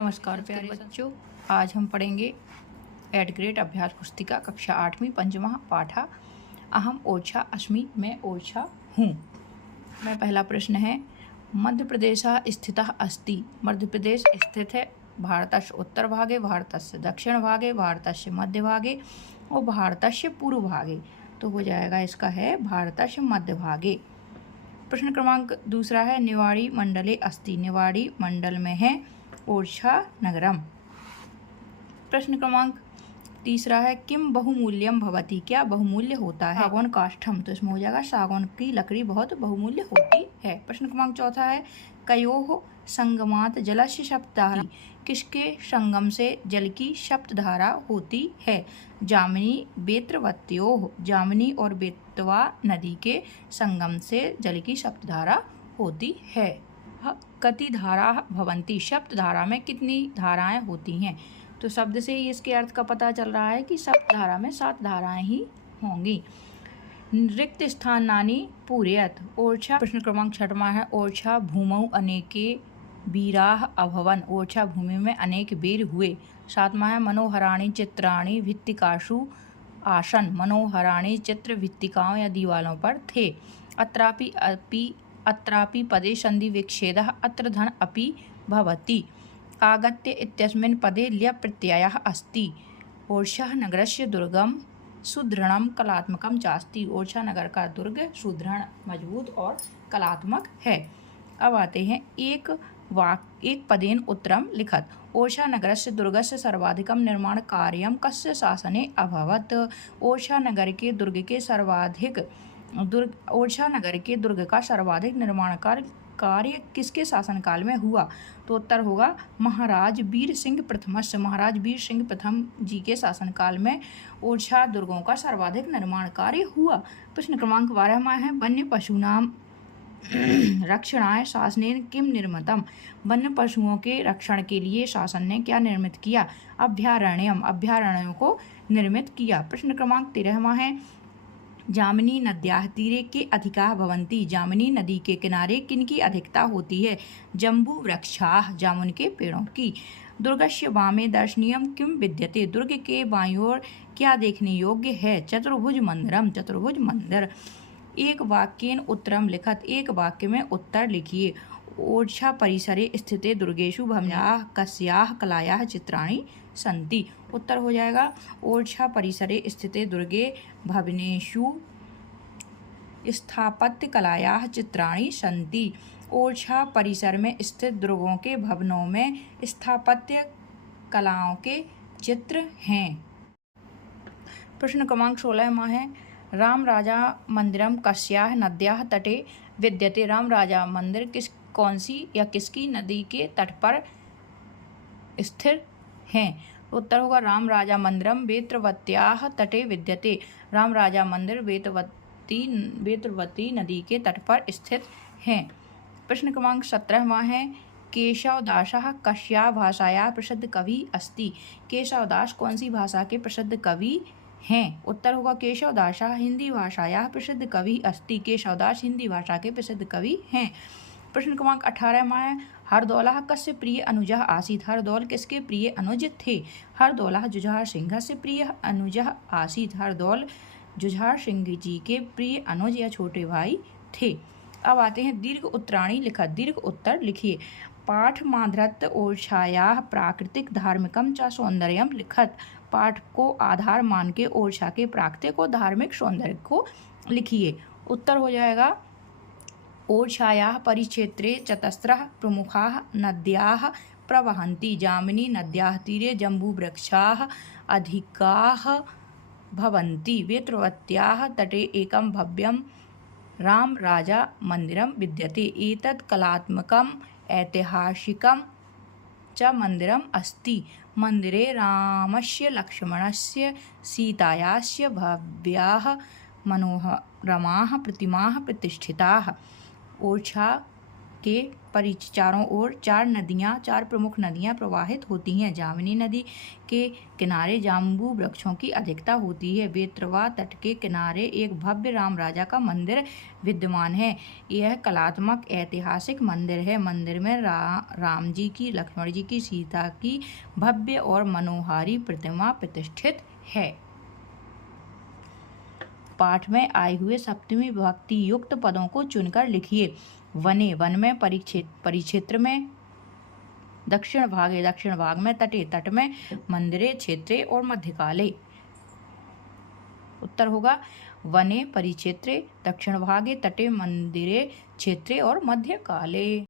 नमस्कार प्यारे बच्चों, आज हम पढ़ेंगे 8th ग्रेड अभ्यास पुस्तिका कक्षा 8वीं पंचमः पाठ अहम ओछा अस्मि, मैं ओछा हूँ। मैं पहला प्रश्न है, मध्य प्रदेश स्थितः अस्ति। मध्य प्रदेश स्थित है भारतस्य उत्तरभागे, भारतस्य दक्षिणभागे, भारतस्य मध्यभागे और भारतस्य पूर्वभागे। तो हो जाएगा इसका है भारतस्य मध्यभागे। प्रश्न क्रमांक दूसरा है, निवाड़ी मंडले अस्ति। निवाड़ी मंडल में है ओरछा नगरम। प्रश्न क्रमांक तीसरा है, किम बहुमूल्यम भवति। क्या बहुमूल्य होता है। सागौन काष्ठम, तो इसमें हो जाएगा सागौन की लकड़ी बहुत बहुमूल्य होती है। प्रश्न क्रमांक चौथा है, कयोः संगमात जलस्य सप्तधारा। किसके संगम से जल की सप्तधारा होती है। जामिनी बेत्रवत्योः, जामिनी और बेतवा नदी के संगम से जल की सप्तधारा होती है। कति धारा भवन्ति, सप्तधारा में कितनी धाराएं होती हैं। तो शब्द से ही इसके अर्थ का पता चल रहा है कि सप्तधारा में 7 धाराएं ही होंगी। रिक्त स्थानानि पूरयत। ओरछा, प्रश्न क्रमांक 6वां है, ओरछा भूमौ अनेके वीराः अभवन्। ओरछा भूमि में अनेक वीर हुए। 7वां है, मनोहराणि चित्राणि भित्तिकासु आसन। मनोहराणि चित्र भित्तिकाओं या दीवालों पर थे। अत्रापि पदे संधि विच्छेदः, अत्र धन अपि भवति। आगत्य इत्यस्मिन् पदे ल्य प्रत्ययः अस्ति। ओरछा नगरस्य दुर्गम सुदृढ़ं कलात्मकं चास्ति। ओरछा नगर का दुर्ग सुदृढ़, मजबूत और कलात्मक है। अब आते हैं एक पदेन उत्तरम लिखत। ओरछा नगरस्य दुर्गस्य सर्वाधिकं निर्माण कार्यं कस्य शासने अभवत्। ओरछा नगर के दुर्ग का सर्वाधिक निर्माण कार्य किसके शासनकाल में हुआ। तो उत्तर होगा महाराज वीर सिंह प्रथमस्य। महाराज वीर सिंह प्रथम जी के शासनकाल में ओरछा दुर्गों का सर्वाधिक निर्माण कार्य हुआ। प्रश्न क्रमांक 12वां है, वन्य पशूनाम रक्षणाय शासनेन किम निर्मितम। वन्य पशुओं के रक्षण के लिए शासन ने क्या निर्मित किया। अभयारण्यम, अभयारण्यों को निर्मित किया। प्रश्न क्रमांक 13वां है, जामिनी नद्याः तीरे के अधिकाः भवन्ति। जामिनी नदी के किनारे किनकी अधिकता होती है। जम्बू वृक्षाः, जामुन के पेड़ों की। दुर्गस्य वामे दर्शनीयं किम विद्यते। दुर्ग के बाईं ओर क्या देखने योग्य है। चतुर्भुज मंदिरम, चतुर्भुज मंदिर। एक वाक्येन उत्तरम लिखत। एक वाक्य में उत्तर लिखिए। ओरछा परिसरे स्थिते दुर्गेषु भवन्याः कस्याः कलायाः चित्राणि सन्ति। उत्तर हो जाएगा ओरछा परिसरे स्थिते दुर्गे भवनेषु स्थापत्य कलायाः चित्राणि सन्ति। ओरछा परिसर में स्थित दुर्गों के भवनों में स्थापत्य कलाओं के चित्र हैं। प्रश्न क्रमांक 16वां है, राम राजा मंदिरम कस्याः नद्याः तटे विद्यते। राम राजा मंदिर किसकी नदी के तट पर स्थिर हैं। उत्तर होगा राम राजा मंदिरम वेत्रवत्याः तटे विद्यते। राम राजा मंदिर वेत्रवती नदी के तट पर स्थित हैं। प्रश्न क्रमांक 17वां है, केशवदासः कस्याः भाषायाः प्रसिद्ध कवि अस्ति। केशवदास कौन सी भाषा के प्रसिद्ध कवि हैं। उत्तर होगा केशवदासः हिंदी भाषायाः प्रसिद्ध कवि अस्ति। केशवदास हिंदी भाषा के प्रसिद्ध कवि हैं। प्रश्न क्रमांक 18वां है, हरदौलः कस्य प्रिय अनुजः आसीत्। हरदौल किसके प्रिय अनुज थे। हरदौलः जुझार सिंह से प्रिय अनुजः आसीत्। हरदौल जुझार सिंह जी के प्रिय अनुज या छोटे भाई थे। अब आते हैं दीर्घ उत्तराणि लिखत। दीर्घ उत्तर लिखिए। पाठ माधृत ओरछायाः प्राकृतिक धार्मिकं च सौंदर्यम लिखत। पाठ को आधार मान के ओरछा के प्राकृतिक और धार्मिक सौंदर्य को लिखिए। उत्तर हो जाएगा ओरछायाः परिक्षेत्रे चतस्रः प्रमुखाः नद्याः प्रवहन्ति। जामिनी नद्याः तीरे जम्बूवृक्षाः अधिकाः भवन्ति। वेत्रवत्याः तटे एकं भव्यं राम राजा मंदिरं विद्यते। एतत् कलात्मकम् ऐतिहासिकं च मंदिरम् अस्ति। मंदिरे रामस्य लक्ष्मणस्य सीतायास्य भव्याः मनोरमाः प्रतिमाः प्रतिष्ठिताः। ओरछा के चारों ओर चार प्रमुख नदियाँ प्रवाहित होती हैं। जामिनी नदी के किनारे जाम्बू वृक्षों की अधिकता होती है। बेतरवा तट के किनारे एक भव्य राम राजा का मंदिर विद्यमान है। यह कलात्मक ऐतिहासिक मंदिर है। मंदिर में राम जी की, लक्ष्मण जी की, सीता की भव्य और मनोहारी प्रतिमा प्रतिष्ठित है। पाठ में आए हुए सप्तमी विभक्ति युक्त पदों को चुनकर लिखिए। वने, वन में, परिक्षेत्र में, दक्षिण भागे, दक्षिण भाग में, तटे, तट में, मंदिरे, क्षेत्रे और मध्यकाले। उत्तर होगा वने, परिक्षेत्रे, दक्षिण भागे, तटे, मंदिरे, क्षेत्रे और मध्यकाले।